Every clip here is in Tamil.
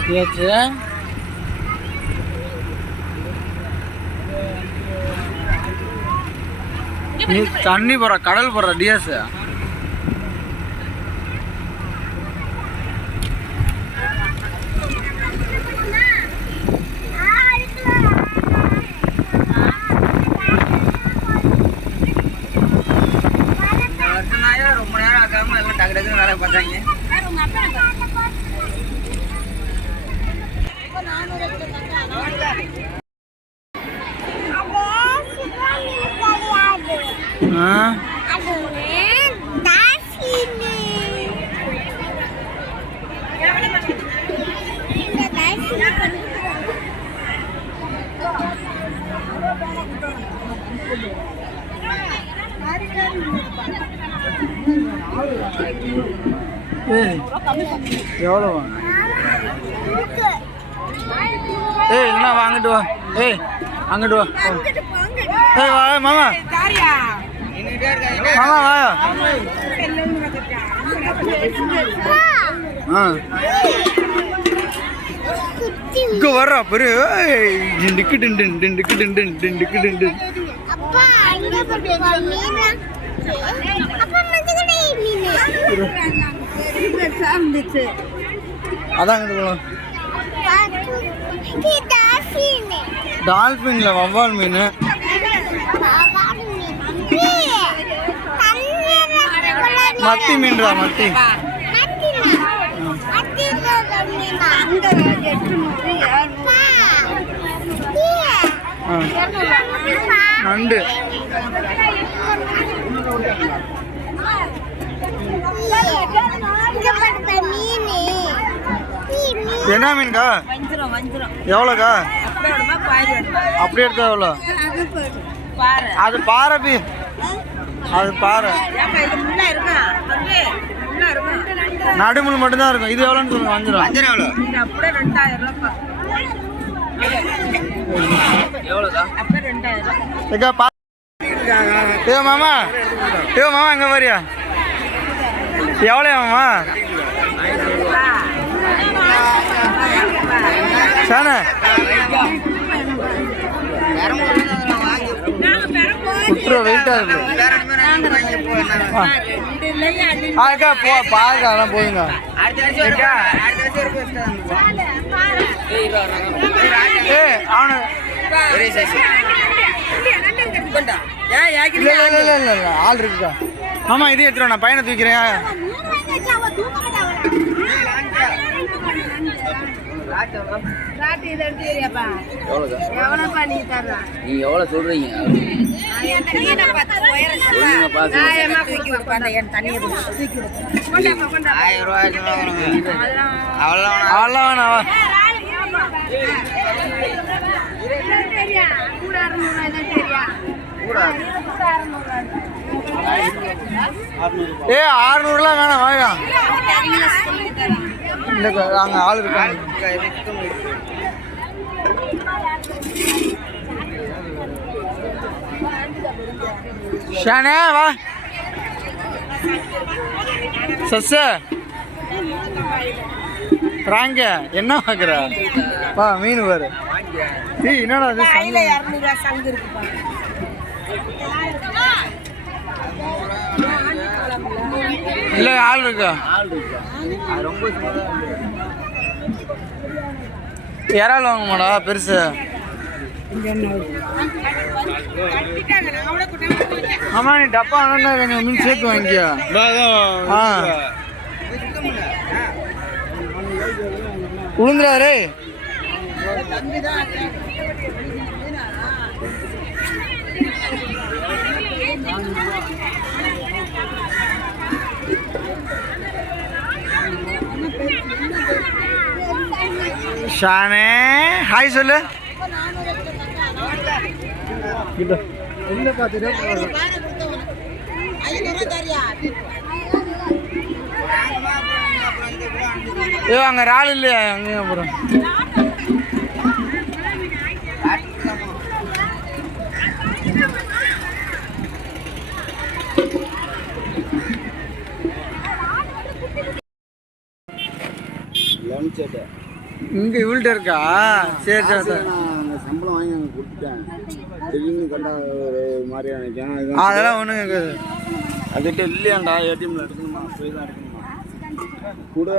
ঠিক আছে நீ தண்ணி போகிற கடல் போகிற டிஎஸ் ஆ ஏய் எவ்வளோவா ஏய் என்ன வாங்கிட்டு வா ஏய் அங்கிட்டு வா ஏய் வா மாமா மாமா வா ஆ இங்க வர்றா பெரு ஏய் டிண்டுக்கு டிண்டு டிண்டுக்கு டிண்டு டிண்டுக்கு டிண்டு அப்பா அங்க போட்டு மீனா அப்பா மஞ்சக்கடை மீன் இருந்துச்சு அதான் அங்கிட்டு போகலாம் இது டாஃபின் டால்ஃபின்ல வவ்வால் மீன் மத்தி மீன்டா மத்தி நண்டு. என்ன வஞ்சிரம் எவ்வளோக்கா? அப்படியே எடுத்தா எவ்வளோ? அது பாறை அது பாறை ஏப்பா இது முன்ன இருக்கா? தம்பி முன்ன இருக்கும் நடுமுள் மட்டும்தான் இருக்கும். இது எவ்வளோன்னு சொல்லுங்க வஞ்சிரம் வஞ்சிரம் எவ்வளோ? இது அப்படியே ரெண்டாயிரம் ஏ மாமா. ஏ மாமா எங்கே வரியா? எவ்வளோ மாமா? சானே குட்டுற வெயிட்டாக இருக்கு அக்கா போ பாருக்கா அதெல்லாம் போதுங்க ஏ அவனு இல்ல இல்ல இல்ல இல்ல இல்ல இல்ல ஆள் இருக்குக்கா மாமா இது எடுத்துருவோம் நான் பையனை தூக்கிறேன் ராட்டி இதை எடுத்து வையாப்பா. எவ்வளோப்பா நீ தர்றா? நீங்க எவ்வளவு சொல்றீங்க மீனை பார்த்து உயரம் சொல்லு. சொல்லுங்க பாத்து. நான் ஏம்மா தூக்கி வைப்பேன்? அந்த என் தண்ணியை கொடுத்து தூக்கி வைப்பேன். கொண்டாப்பா, கொண்டா. அவ்வளோ வேணாம் வா. ஏ ஆறுநூறுலாம் வேணாம் வாயா இந்த அங்கே ஆள் இருக்காங்க ஷானே வா. சஸ் ராங்க என்ன பார்க்குற வா மீன் பாரு. ஏய் என்னடா இது கையில சங்கு? இல்ல ஆள் இருக்கா? இறால் வாங்குமாடா பெருசு? ஆமா நீ டப்பா வேணா கொஞ்சம் மீன் சேர்த்து வாங்கிக்கியா ஆ. உளுந்துறாரு ஷானே ஹாய் சொல்லு. ஐயோ அங்கே ரால் இல்லையா? அங்கேயும் அப்புறம். லெவன்ச்சேட்டை இங்கே இவள்கிட்ட இருக்கா? சரி சரி சரி. நான் சம்பளம் வாங்கி அங்கே கொடுத்துட்டேன். திடீர்னு கண்டா ஒரு ஆ, அதுதான் அதெல்லாம் ஒன்றும் அதுகிட்ட இல்லையாண்டா ஏடிஎம்ல எடுக்கணுமா? போய் தான் எடுக்கணுமா? கூட.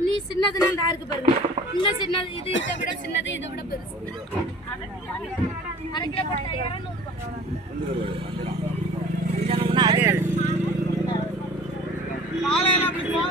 நீ சின்னதுன்னா இந்த இருக்கு பாருங்க. இன்னும் சின்னது இது இதை விட சின்னது இதை விட பெருசு. அரை கிலோ போட்டா இரநூறு. காலையில் அப்படி போக